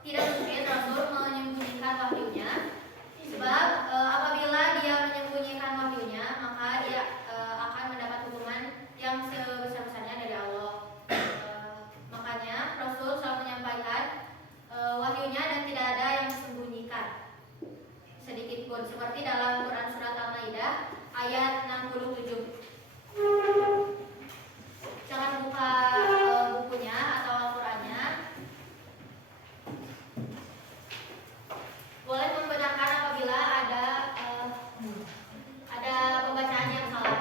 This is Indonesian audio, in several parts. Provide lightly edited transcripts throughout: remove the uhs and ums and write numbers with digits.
tidak mungkin Rasul menyembunyikan wahyunya, sebab apabila dia menyembunyikan wahyunya maka dia akan mendapat hukuman yang sebesar-besarnya dari Allah. Makanya Rasul selalu menyampaikan wahyunya dan tidak ada yang disembunyikan sedikit pun, seperti dalam Quran surat Al-Maidah ayat 67. Jangan buka bukunya atau Al-Qurannya. Boleh membenarkan apabila ada pembacaan yang salah.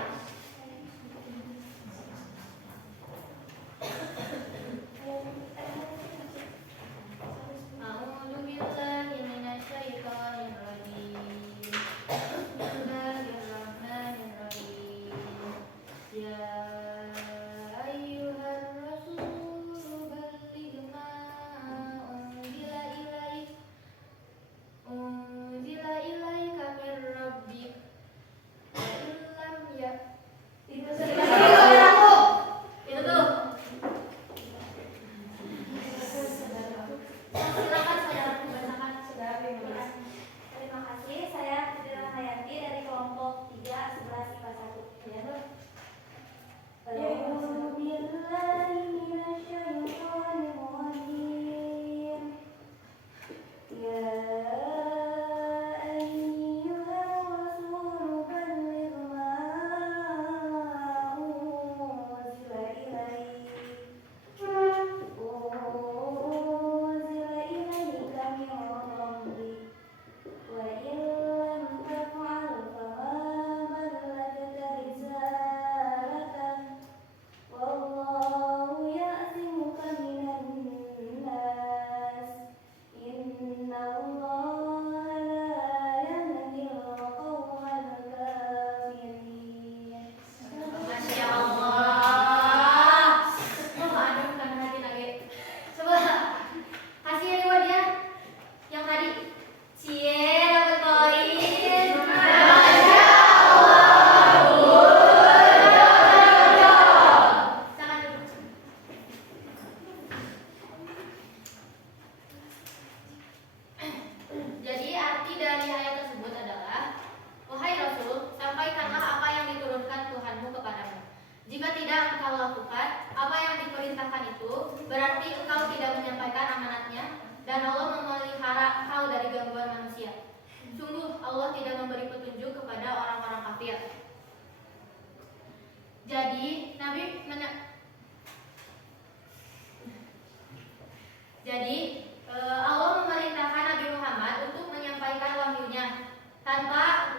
Jadi Allah memerintahkan Nabi Muhammad untuk menyampaikan wahyunya tanpa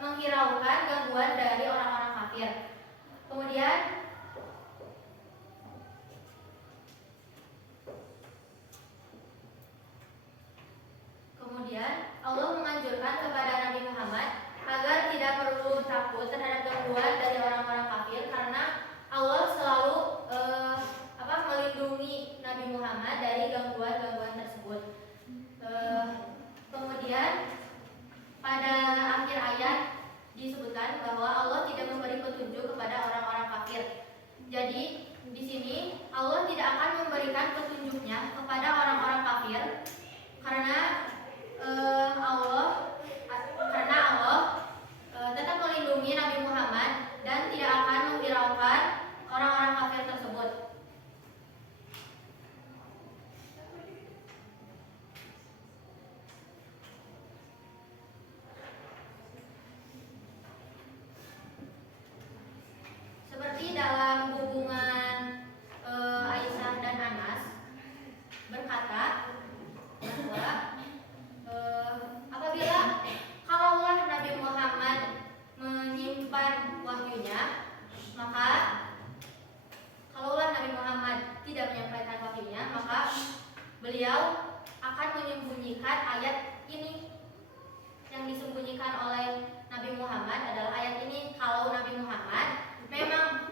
menghiraukan gangguan dari orang-orang kafir. Kemudian Allah menganjurkan kepada Nabi Muhammad agar tidak perlu takut terhadap gangguan dari orang-orang kafir, karena Allah selalu melindungi Nabi Muhammad dari gangguan-gangguan tersebut. Kemudian pada akhir ayat disebutkan bahwa Allah tidak memberi petunjuk kepada orang-orang kafir. Jadi di sini Allah tidak akan memberikan petunjuknya kepada orang-orang kafir karena Allah tetap melindungi Nabi Muhammad dan tidak akan menghiraukan orang-orang kafir tersebut. Seperti dalam hubungan Aisyah dan Anas berkata bahwa apabila kalaulah Nabi Muhammad menyimpan wahyunya, maka kalaulah Nabi Muhammad tidak menyampaikan wahyunya, maka beliau akan menyembunyikan ayat ini. Yang disembunyikan oleh Nabi Muhammad adalah ayat ini. Kalau Nabi Muhammad memang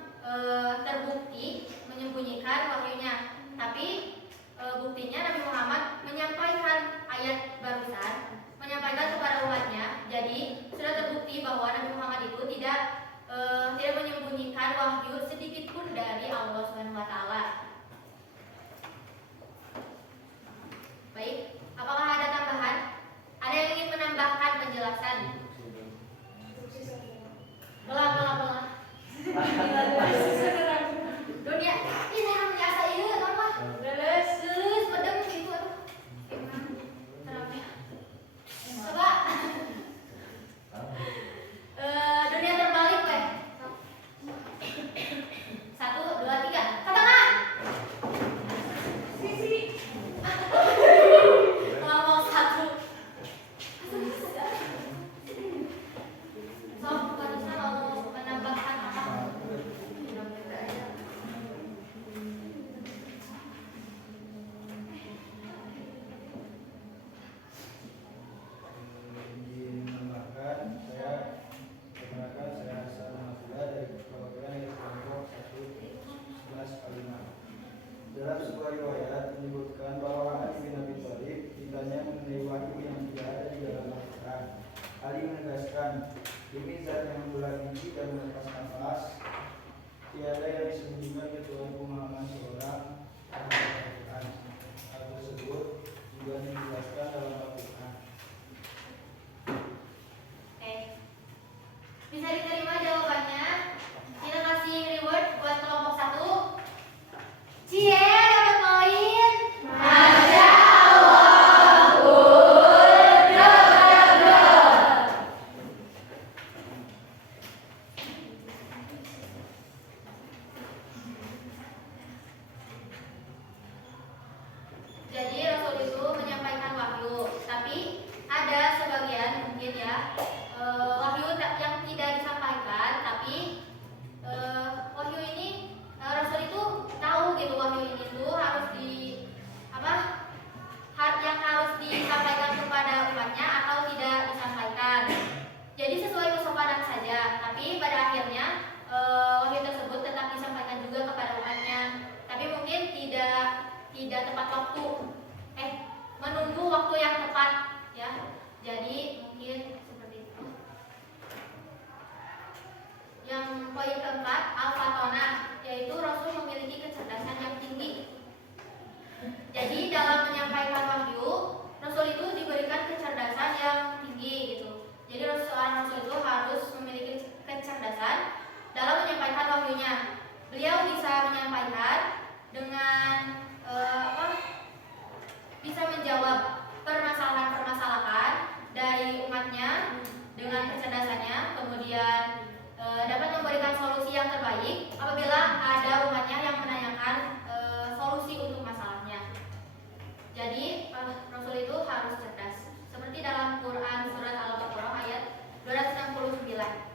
terbukti menyembunyikan wahyunya, tapi buktinya Nabi Muhammad menyampaikan ayat barusan, menyampaikan kepada umatnya. Jadi sudah terbukti bahwa Nabi Muhammad itu tidak menyembunyikan wahyu sedikit pun dari Allah Subhanahu wa taala. Dalam sebuah riwayat menyebutkan bahwa Ali bin Abi Thalib ditanya mengenai wahyu yang tidak ada di dalam Al-Quran. Ali menegaskan, demi zat yang membelah gigi dan melepas nafas, tiada yang disembunyikan kecuali pemahaman seorang terhadap Al-Quran. Hal tersebut juga dijelaskan dalam Al-Quran. Bisa diterima jawabannya. Kita kasih reward buat kelompok 1. Cie, dapat poin. Masya Allah. Jadi Rasul itu menyampaikan wahyu, tapi ada sebagian mungkin ya wahyu yang tidak disampaikan, tapi wahyu ini Rasul itu tahu gitu wahyu ini tuh harus yang harus disampaikan kepada umatnya atau tidak disampaikan. Jadi sesuai kesopanan saja, tapi pada akhirnya wahyu tersebut tetap disampaikan juga kepada umatnya, tapi mungkin tidak tepat waktu, menunggu waktu yang tepat ya. Jadi mungkin seperti itu. Yang poin keempat, al-fatonah, yaitu Rasul memiliki kecerdasan yang tinggi. Jadi dalam menyampaikan wahyu, Rasul itu diberikan kecerdasan yang tinggi gitu. Jadi seorang Rasul itu harus memiliki kecerdasan dalam menyampaikan wahyunya. Beliau bisa menyampaikan dengan bisa menjawab permasalahan-permasalahan dari umatnya dengan kecerdasannya, kemudian dapat memberikan solusi yang terbaik apabila ada umatnya yang menanyakan solusi untuk masalahnya. Jadi Rasul itu harus cerdas. Seperti dalam Quran surat Al-Baqarah ayat 269.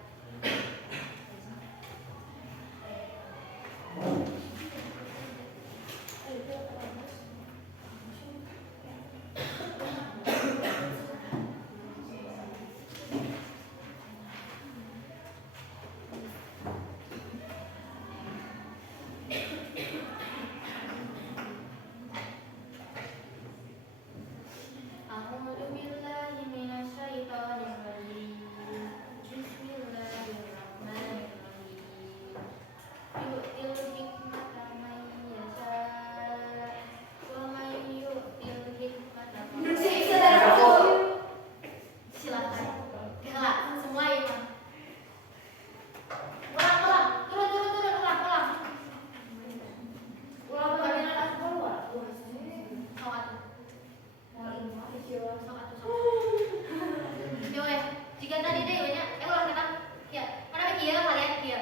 Jika tadi deh banyak, ulang kata ya, mana bikin kalian dia,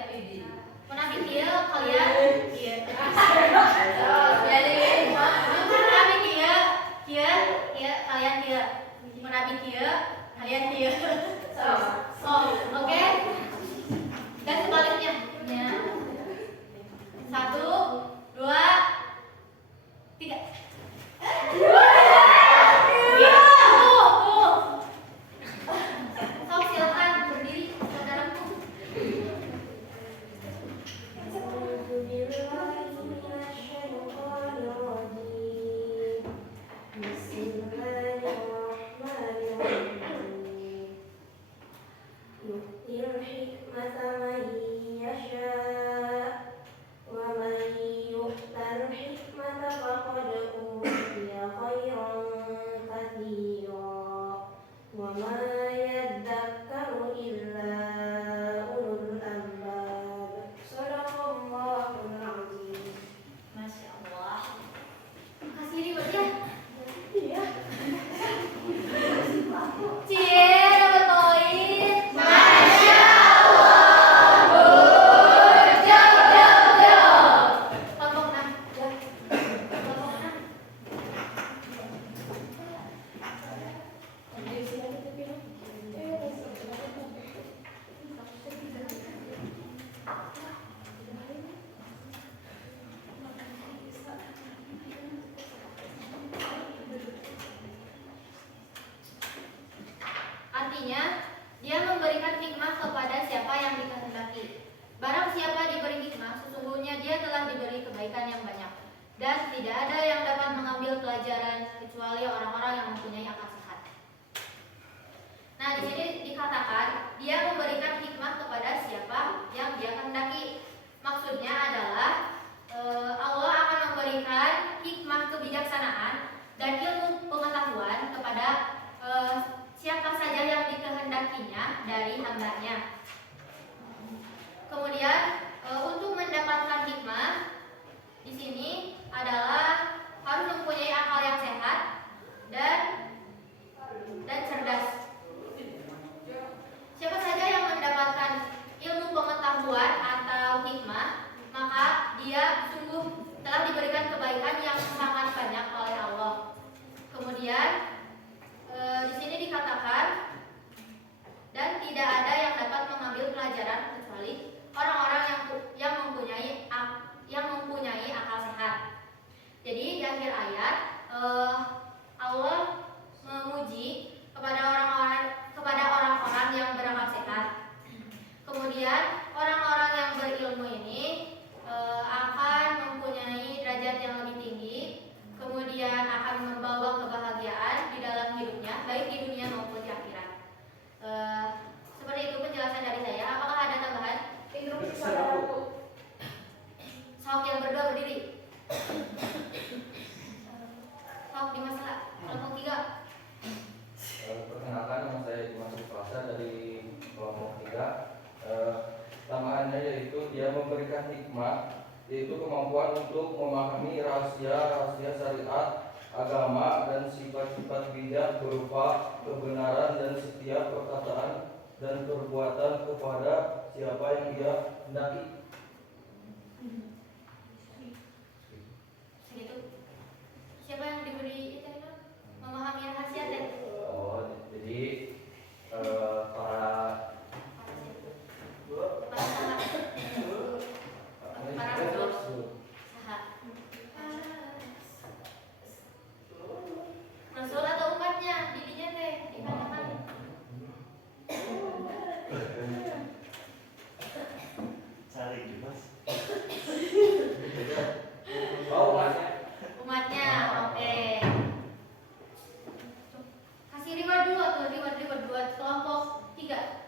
mana bikin kalian dia, jadi mana bikin kalian dia, mana bikin kalian dia, oke, dan sebaliknya, ya, 1, 2, 3. ومن يؤت الحكمة فقد tidak ada yang dapat mengambil pelajaran kecuali orang-orang yang mempunyai akal sehat. Nah, di sini dikatakan dia memberikan hikmah kepada siapa yang dia kehendaki. Maksudnya adalah Allah akan memberikan hikmah kebijaksanaan dan ilmu pengetahuan kepada siapa saja yang dikehendakinya dari hambanya. Kemudian untuk mendapatkan hikmah di sini adalah harus mempunyai akal yang sehat dan cerdas. Siapa saja yang mendapatkan ilmu pengetahuan atau hikmah, maka dia sungguh telah diberikan kebaikan yang sangat banyak oleh Allah. Kemudian di sini dikatakan dan tidak ada yang dapat mengambil pelajaran kecuali orang-orang yang mempunyai akal sehat. Jadi di akhir ayat Allah memuji kepada orang-orang yang berakal sehat. Kemudian orang-orang yang berilmu ini akan mempunyai derajat yang lebih tinggi, kemudian akan membawa kebahagiaan di dalam hidupnya, baik di dunia maupun di akhirat. Seperti itu penjelasan dari saya. Apakah ada tambahan? Sok yang berdua berdiri. Sok di masalah kelompok 3. Perkenalkan, nama saya Dimas Frasa dari kelompok 3. Tambahannya yaitu dia memberikan hikmah, yaitu kemampuan untuk memahami rahasia-rahasia syariat, agama, dan sifat-sifat bijak berupa kebenaran dan setiap perkataan dan perbuatan kepada siapa yang dia hendaki. Segitu. Siapa yang diberi itu memahami rahasia teh? Jadi para Rasul atau umatnya didinya teh ditanyakan. Cari Dimas. Umatnya, oke. Kasih reward dulu tuh, reward buat kelompok 3.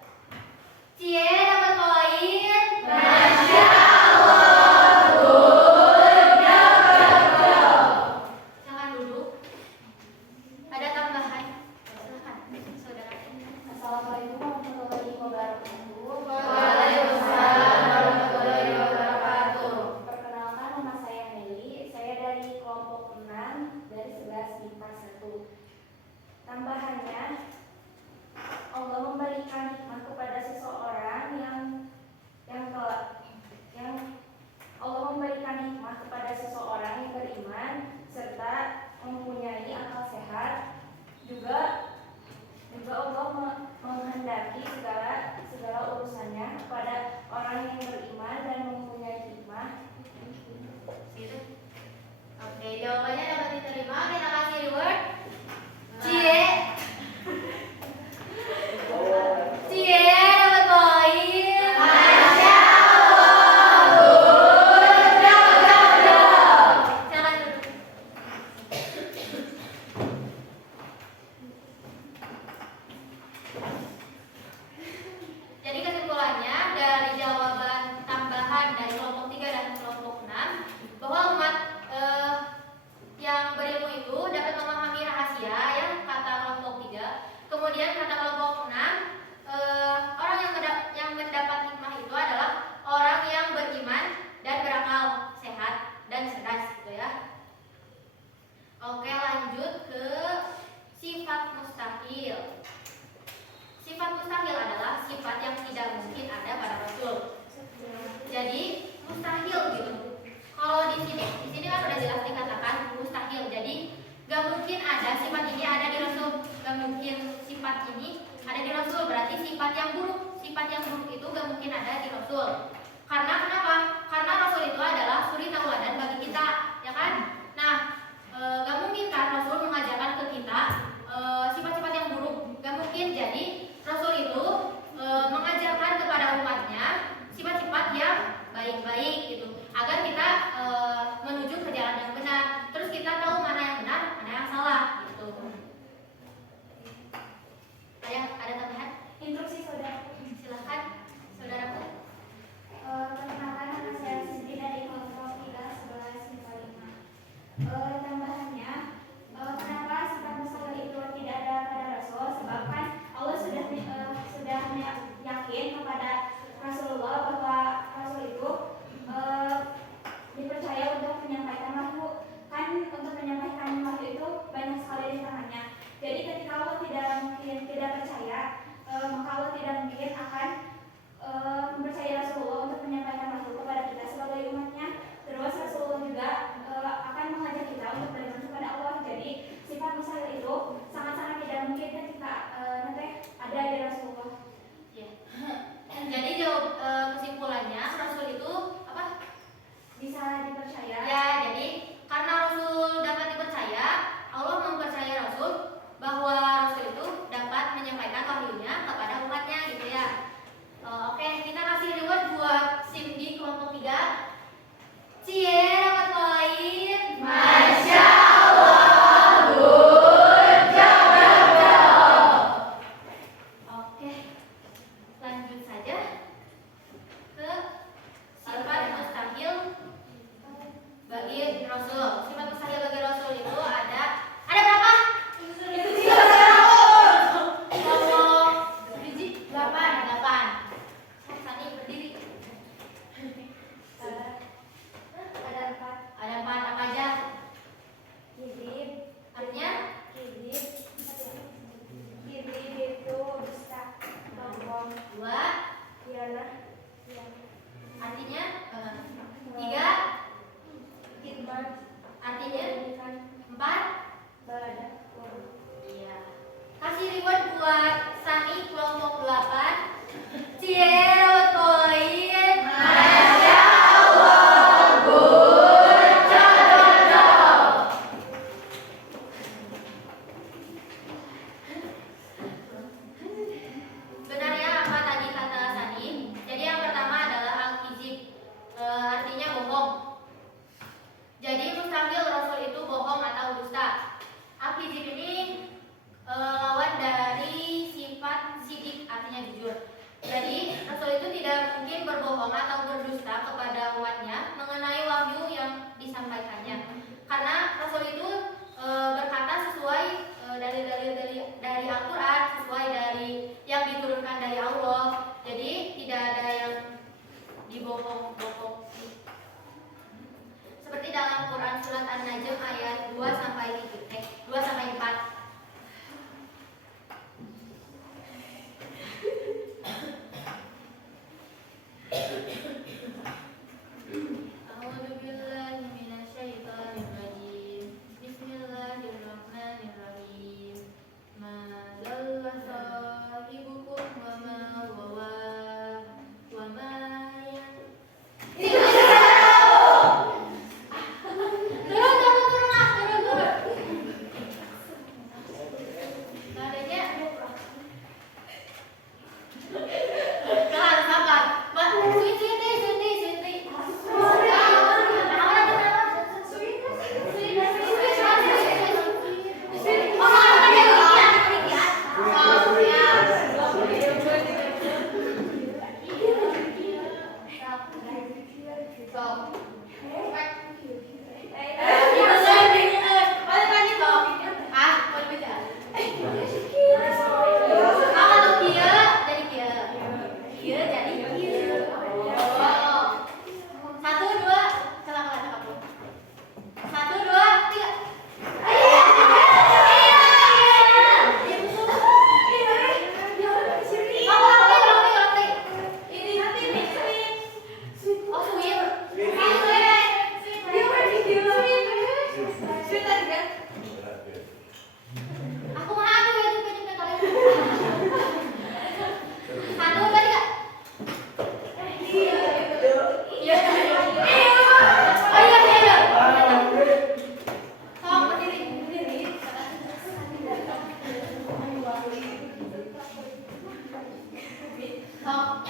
Cie dapat poin. Masya Allah. Silakan duduk. Ada tambahan? Silakan, saudara. Assalamualaikum warahmatullahi wabarakatuh. Waalaikumsalam warahmatullahi wabarakatuh. Perkenalkan, nama saya Meli. Saya dari kelompok 6 dari 11 IPA 1. Tambahannya, Allah memberikan hikmah kepada seseorang yang Allah memberikan hikmah kepada seseorang yang beriman serta mempunyai akal sehat. Juga Allah menghendaki segala urusannya kepada orang yang beriman dan mempunyai hikmah. Gitu. Oke, jawabannya dapat diterima. Kita kasih reward. Cie. Cie dapat poin. Masya Allah. Silakan duduk. Jadi kesimpulannya dari jawaban tambahan dari kelompok 3 dan kelompok 6 bahwa umat yang berilmu itu dapat memahami rahasia ya, kata kelompok 3. Kemudian kata kelompok 6 orang yang mendapat hikmah itu adalah orang yang beriman dan berakal sehat dan cerdas gitu ya. Oke, lanjut ke sifat mustahil. Sifat mustahil adalah sifat yang tidak mungkin ada pada Rasul. Jadi mustahil gitu. Kalau di sini kan sudah jelas dikatakan mustahil. Jadi gak mungkin ada sifat ini ada di Rasul. Gak mungkin sifat ini ada di Rasul. Berarti sifat yang buruk itu gak mungkin ada di Rasul. Karena kenapa? Karena Rasul itu adalah suri tauladan bagi kita, ya kan? Nah, gak mungkin kan Rasul mengajarkan ke kita sifat-sifat yang buruk. Gak mungkin. Jadi Rasul itu mengajarkan kepada umatnya sifat-sifat yang baik-baik gitu, agar kita menuju ke jalan yang benar. Aku mau ya tuh pengen kalian. Satu tadi kak. Iya. Oh iya. Tolong berdiri. Tolong.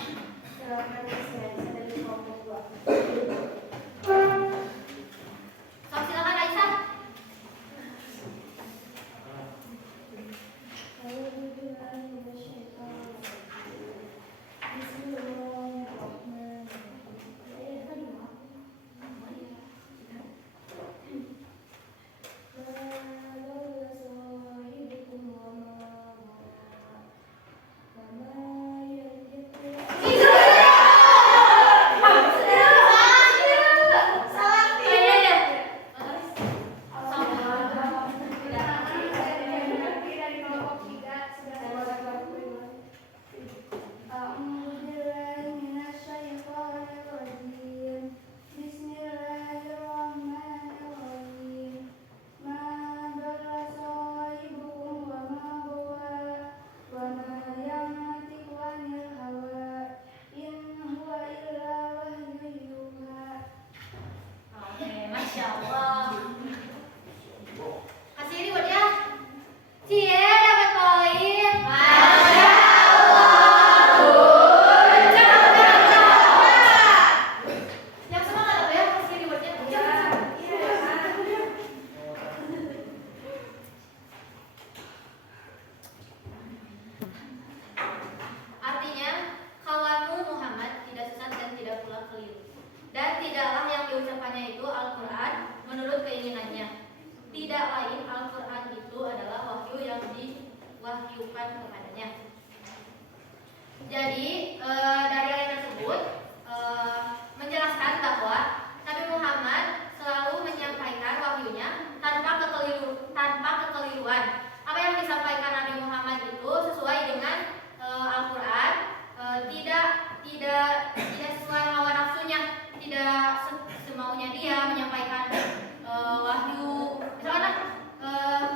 Silakan Aisyah. Masya Allah. Kasih ini buat dia. Cie dapat poin. Masya Allah. Yang semangat apa ya? Kasih ini buat dia. Artinya, kawanmu Muhammad tidak sesat dan tidak pula keliru. Dan tidaklah yang diucapkannya itu Al-Quran menurut keinginannya. Tidak lain Al-Quran itu adalah wahyu yang diwahyukan kepadanya. Jadi dari ayat tersebut menjelaskan bahwa Nabi Muhammad selalu menyampaikan wahyunya tanpa kekeliruan. Apa yang disampaikan Nabi Muhammad itu sesuai dengan Al-Quran, tidak sesuai hawa nafsunya. Tidak semaunya dia menyampaikan wahyu, misalkan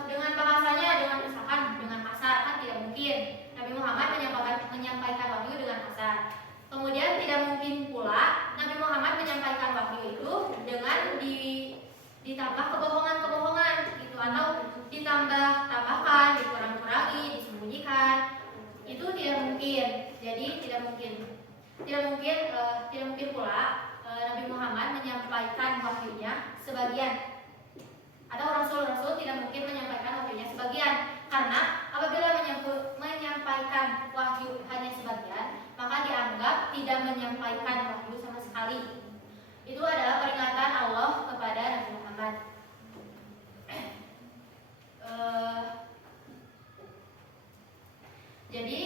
dengan bahasanya dengan kasar kan tidak mungkin. Nabi Muhammad menyampaikan wahyu dengan kasar. Kemudian tidak mungkin pula Nabi Muhammad menyampaikan wahyu itu dengan ditambah kebohongan gitu, atau ditambahkan, dikurang-kurangi, disembunyikan. Itu tidak mungkin. Jadi tidak mungkin pula Nabi Muhammad menyampaikan wahyunya sebagian, atau rasul-rasul tidak mungkin menyampaikan wahyunya sebagian, karena apabila menyampaikan wahyu hanya sebagian, maka dianggap tidak menyampaikan wahyu sama sekali. Itu adalah peringatan Allah kepada Nabi Muhammad. Jadi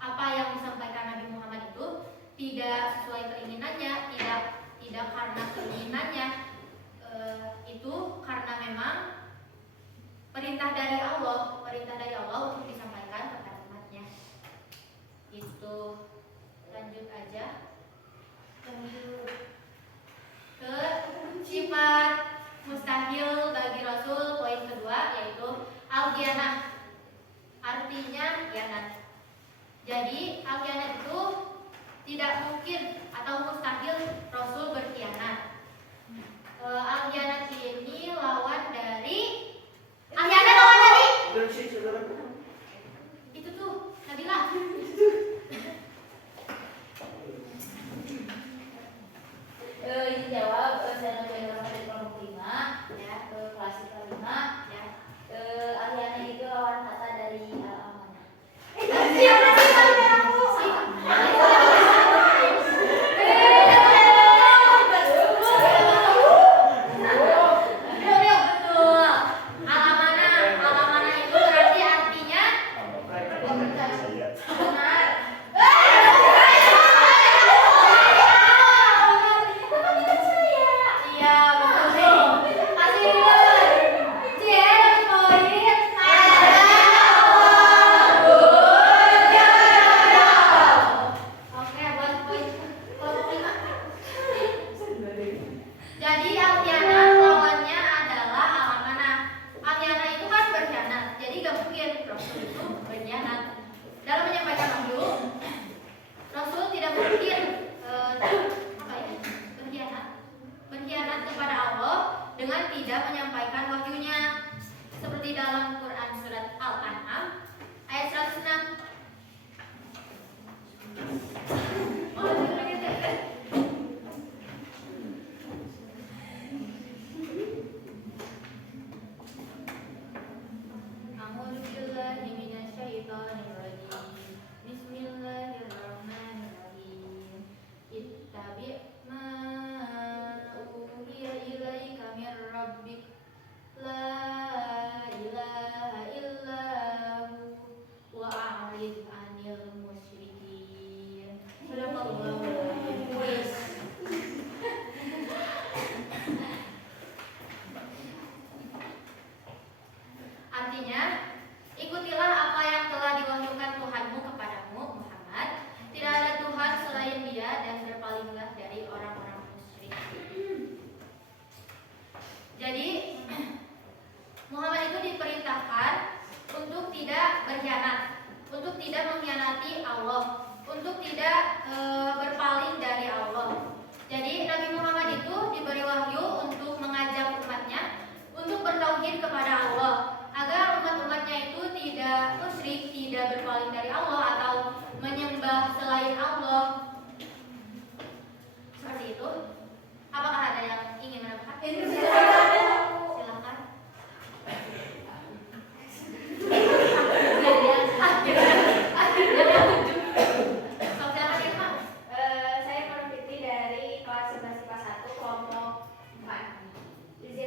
apa yang disampaikan Nabi Muhammad itu tidak sesuai keinginannya, tidak karena keinginannya, itu karena memang perintah dari Allah untuk disampaikan kepada umatnya. Itu lanjut aja. Ke sifat mustahil bagi Rasul, poin kedua yaitu al-khianah. Artinya khianat. Jadi al-khianat itu tidak mungkin atau mustahil Rasul berkhianat. Al-khianat ini lawan dari itu tuh Nabila. Ini jawab saya dari kelompok 5 ya, ke kelas 5 ya. Al-khianat itu lawan kata dari al-amanah. Iya, betul. Kasih Artinya, ikutilah apa yang telah diwahyukan Tuhanmu kepadamu, Muhammad. Tidak ada Tuhan selain Dia dan berpalinglah dari orang-orang musyrik. Jadi, Muhammad itu diperintahkan untuk tidak berkhianat, untuk tidak mengkhianati Allah, untuk tidak berpaling dari Allah. Jadi Nabi Muhammad itu diberi wahyu untuk mengajak umatnya untuk bertauhid kepada Allah, agar umat-umatnya itu tidak musyrik, tidak berpaling dari Allah atau menyembah selain Allah. Seperti itu. Apakah ada yang ingin menambahkan? Silakan. Saya Nur Fitri dari kelas 11 IPA 1 kelompok 4. Izin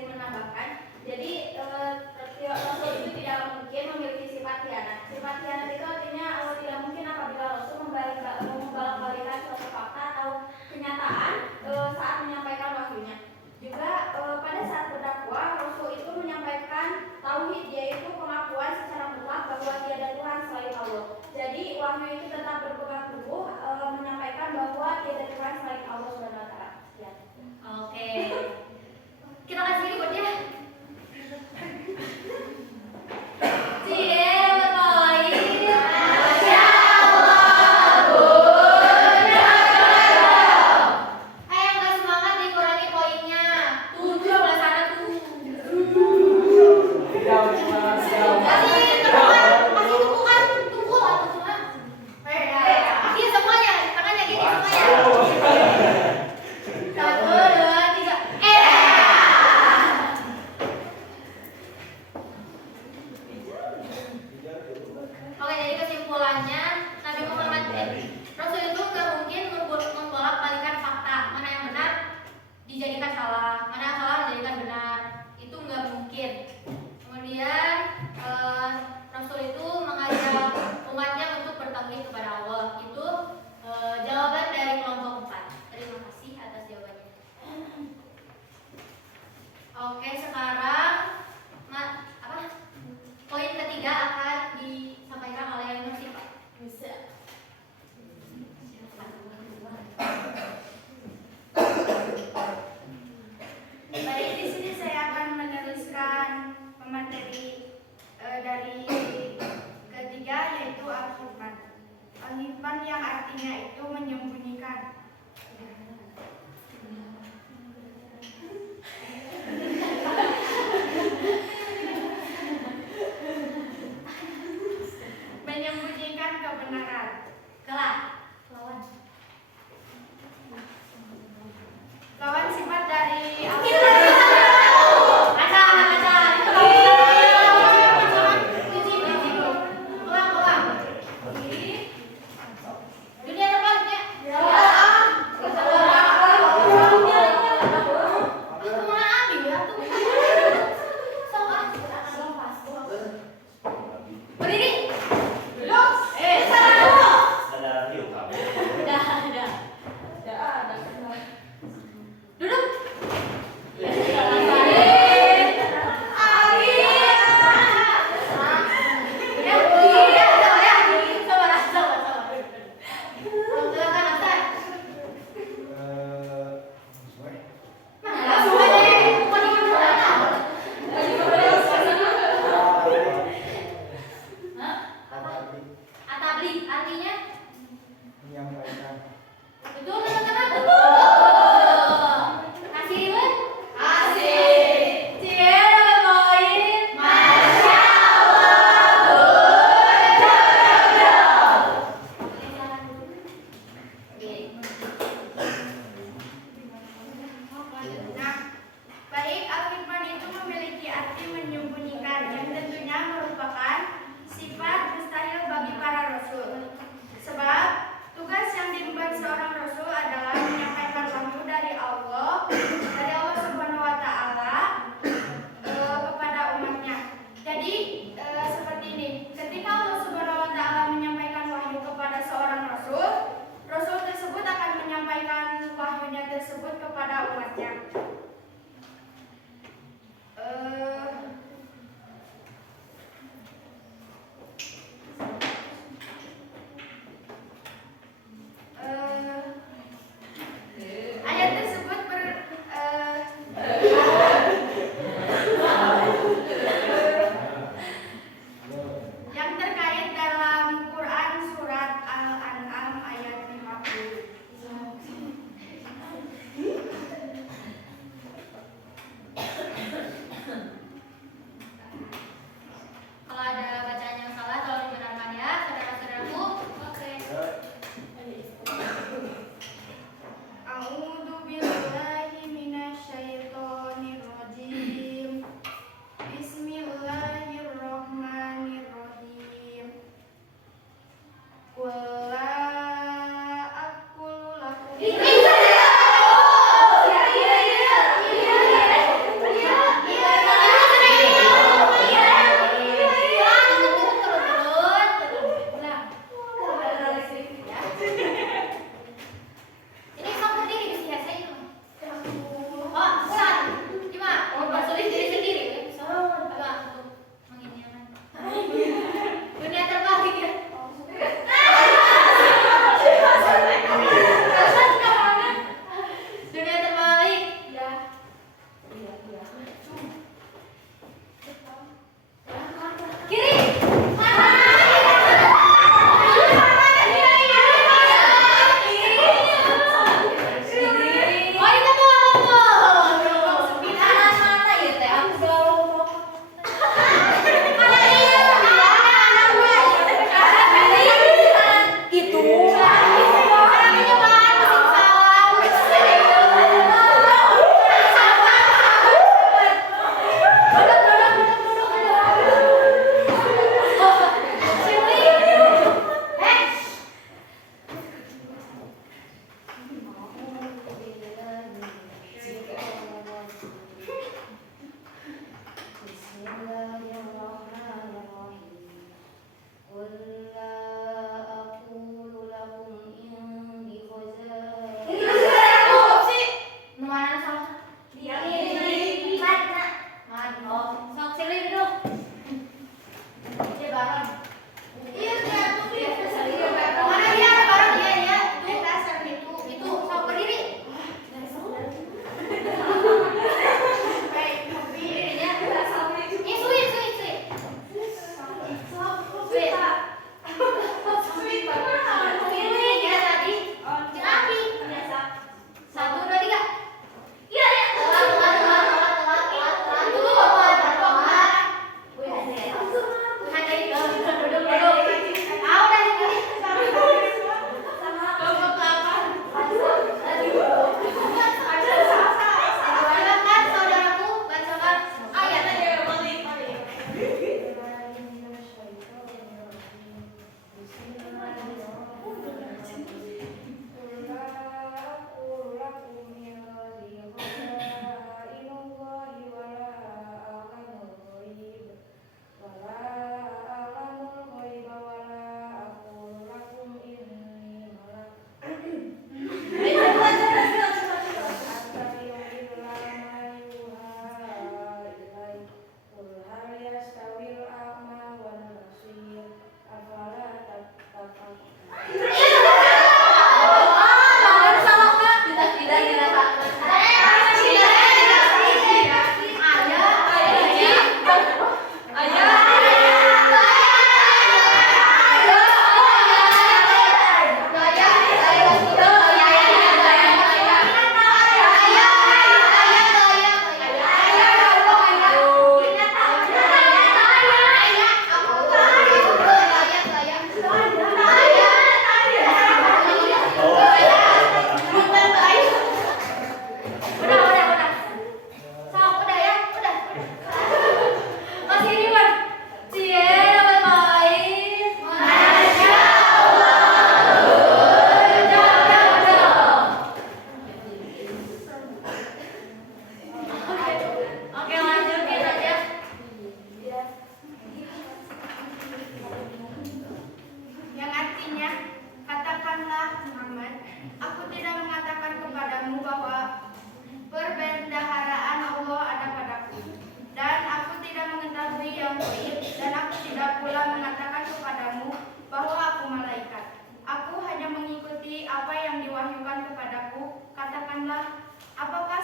yang gaib, dan aku tidak pula mengatakan kepadamu bahwa aku malaikat. Aku hanya mengikuti apa yang diwahyukan kepadaku. Katakanlah, apakah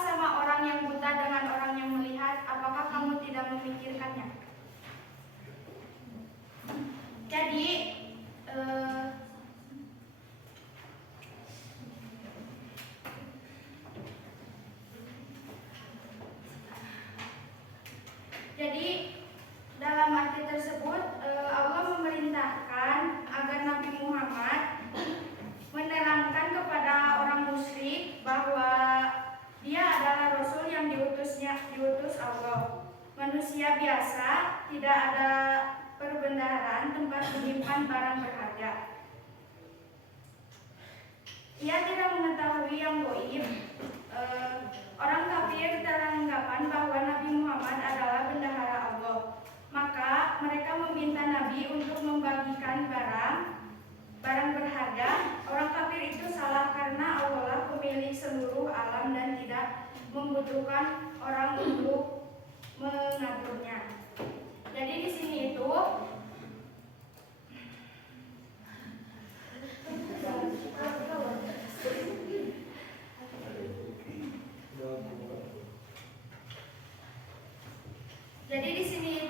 sama orang yang buta dengan orang yang melihat? Apakah kamu tidak memikirkannya? Jadi, dalam arti tersebut Allah memerintahkan agar Nabi Muhammad menerangkan kepada orang musyrik bahwa dia adalah Rasul yang diutus Allah. Manusia biasa, tidak ada perbendaharaan tempat menyimpan barang berharga. Ia tidak mengetahui yang gaib. Orang kafir beranggapan bahwa Nabi Muhammad adalah bendahara Allah. Maka mereka meminta Nabi untuk membagikan barang berharga. Orang kafir itu salah karena Allah lah pemilik seluruh alam dan tidak membutuhkan orang untuk mengaturnya. Jadi di sini itu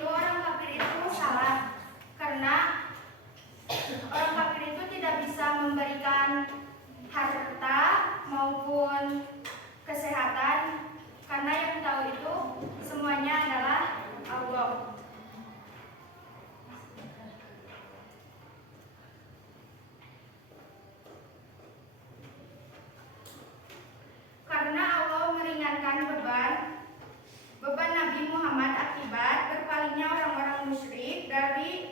orang kafir itu salah karena orang kafir itu tidak bisa memberikan harta maupun kesehatan, karena yang tahu itu semuanya adalah Allah. Karena Allah meringankan beban Nabi Muhammad akibat berpalingnya orang-orang musyrik dari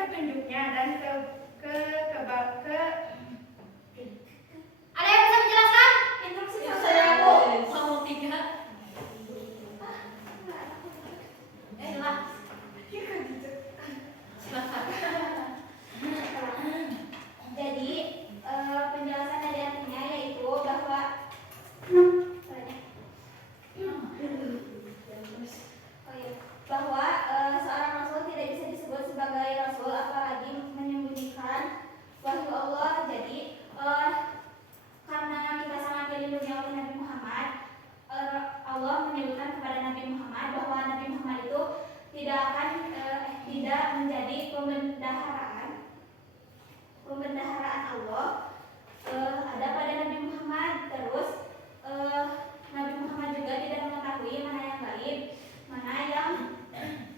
petunjuknya dan Ada yang bisa menjelaskan? Instruksi Saya aku. ngomong 3. Jelas. Jadi penjelasan dari artinya yaitu bahwa seorang rasul tidak bisa disebut sebagai rasul apalagi menyembunyikan wahyu Allah. Jadi karena kita sangat dilindungi oleh Nabi Muhammad, Allah menyebutkan kepada Nabi Muhammad bahwa Nabi Muhammad itu tidak menjadi pembendaharaan Allah ada pada Nabi Muhammad. Terus Nabi Muhammad juga tidak mengetahui mana yang gaib, mana yang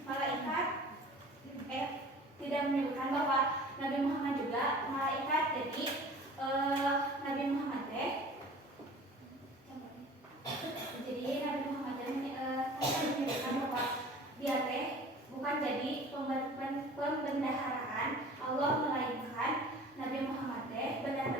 malaikat. Tidak menyebutkan bahwa Nabi Muhammad juga malaikat. Jadi Nabi Muhammad Nabi Muhammad menyebutkan bahwa dia bukan jadi pembendaharaan Allah, melainkan Nabi Muhammad benar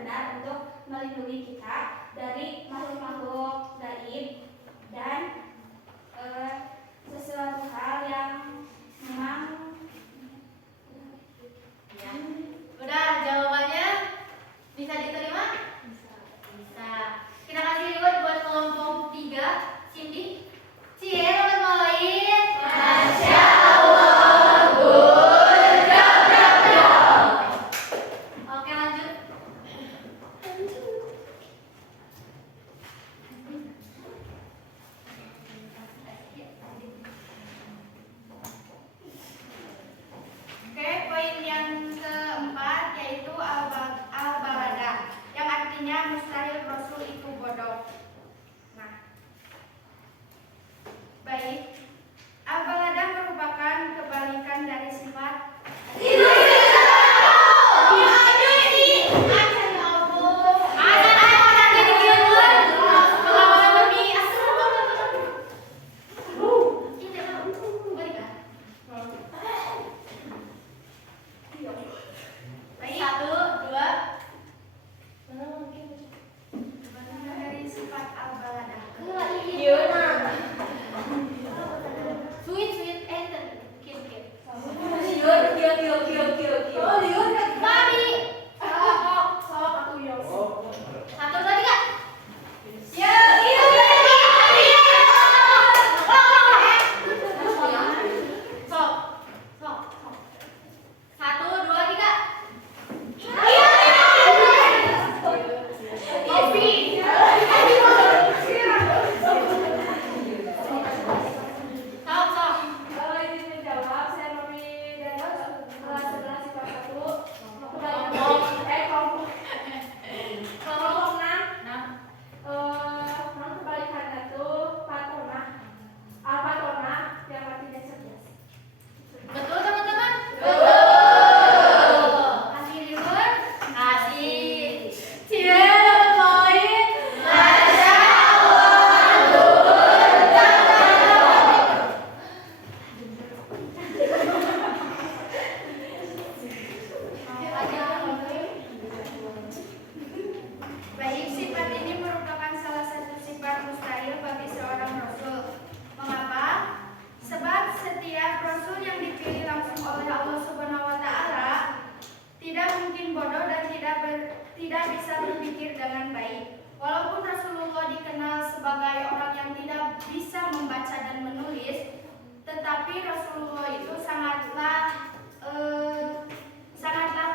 membaca dan menulis, tetapi Rasulullah itu sangatlah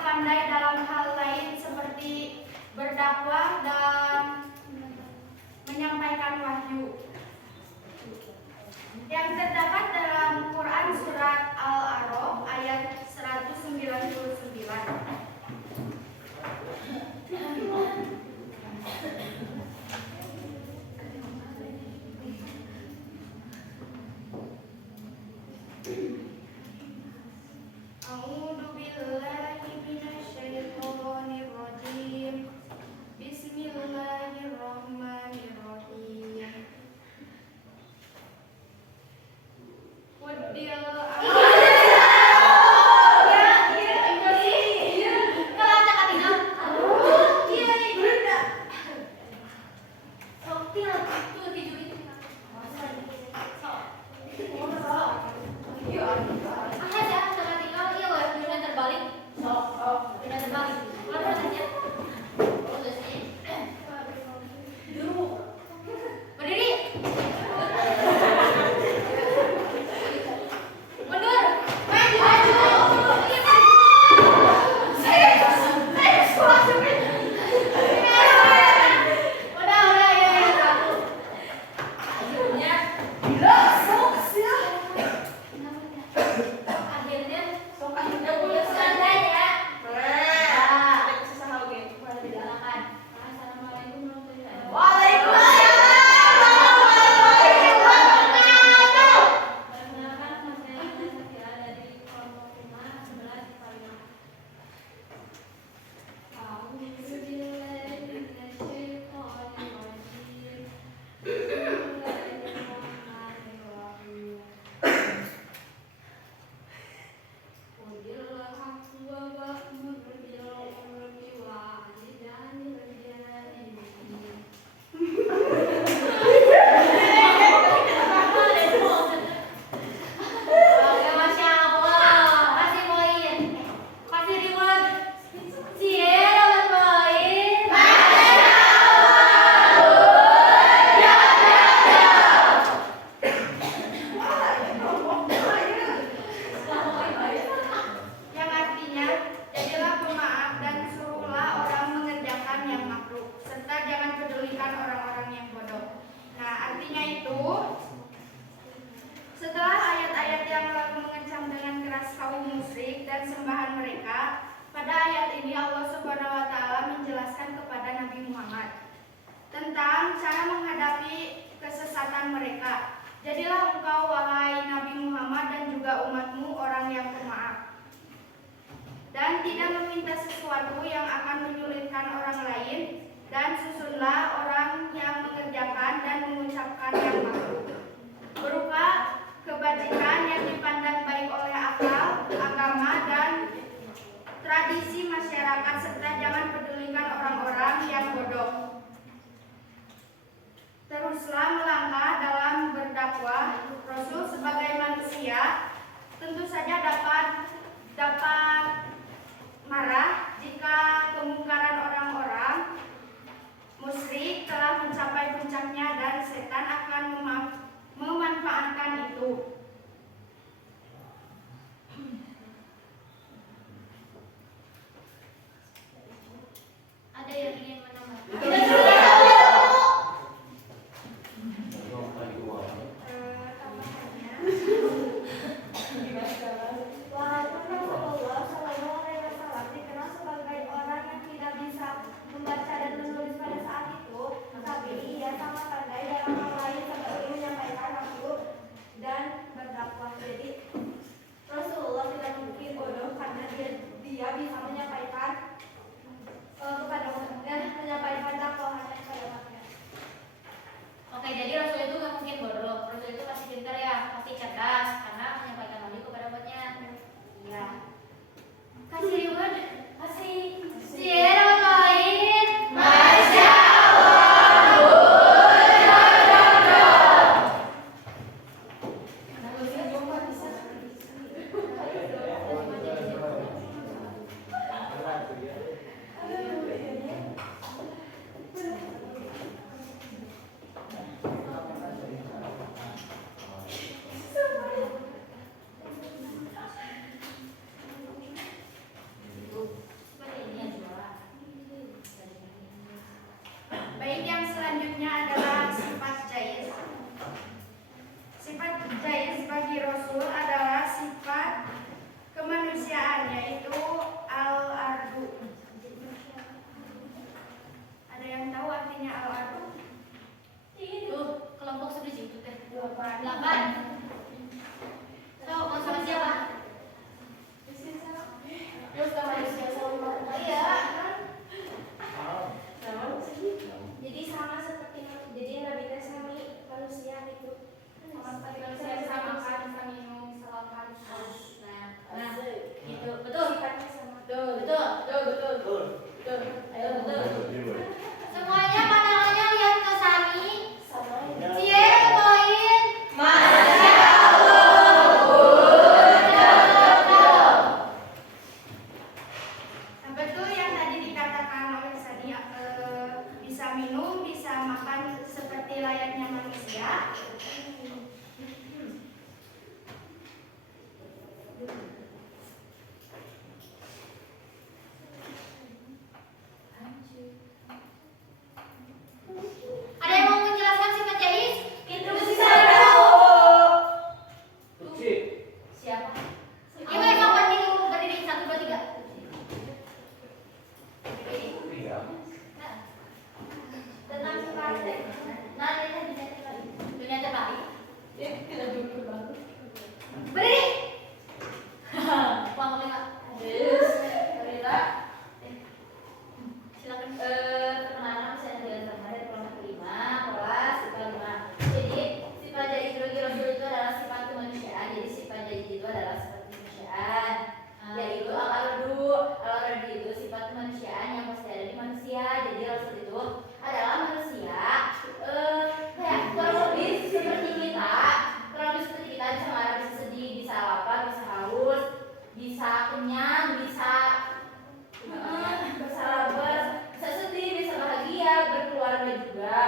pandai dalam hal lain seperti berdakwah dan menyampaikan wahyu. Yang terdapat dalam Quran surat Al-A'raf ayat 199. A'udzu billahi minasyaitonir rajim. Bismillahirrahmanirrahim. Wadil tentang cara menghadapi kesesatan mereka. Jadilah engkau wahai Nabi Muhammad dan juga umatmu orang yang pemaaf, dan tidak meminta sesuatu yang akan menyulitkan orang lain, dan susunlah orang yang mengerjakan dan mengucapkan yang makruh, berupa kebajikan yang dipandang baik oleh akal, agama, dan tradisi masyarakat, serta jangan pedulikan orang-orang yang bodoh. Teruslah melangkah dalam berdakwah. Rasul sebagai manusia tentu saja dapat marah jika kemungkaran orang-orang musyrik telah mencapai puncaknya, dan setan akan memaafkan 8. So, mau sama siapa? Terus manusia sama Iya. jadi sama seperti Nabi teh sami manusia gitu. Sama seperti manusia bisa makan, bisa minum, bisa makan. Nah, gitu. Betul. Sifatnya sama. Betul. Ayo betul. Betul. Semuanya pandangannya lihat ke Sami. Sama. Cie, poin. Nah, betul yang tadi dikatakan oleh Sadi, bisa minum, bisa makan seperti layaknya manusia. Ada yang mau menjelaskan sifat jais? Itu bisa tahu. Tuci. Siapa? Ibu yang berdiri 1, 2, 3. Tiga. Tentang sifatnya. Nah, lihat dunia terbalik. Berdiri. Bang, boleh nggak? Silakan. Perkenalkan, saya Nadia Rahma dari kelompok 5, kelas IPA 5. Jadi sifat jais bagi Rasul itu adalah sifat kemanusiaan. Jadi sifat jais itu adalah sifat kemanusiaan, yaitu al-radu itu sifat kemanusiaan yang pasti ada di manusia. Jadi Rasul itu adalah manusia, kayak kurang lebih seperti kita, bisa marah, bisa sedih, bisa lapar, bisa haus, bisa kenyang, bisa bersabar, bisa sedih, bisa bahagia, berkeluarga juga.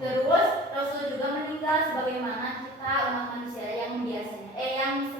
Terus Rasul juga meninggal sebagaimana kita umat manusia yang biasanya yang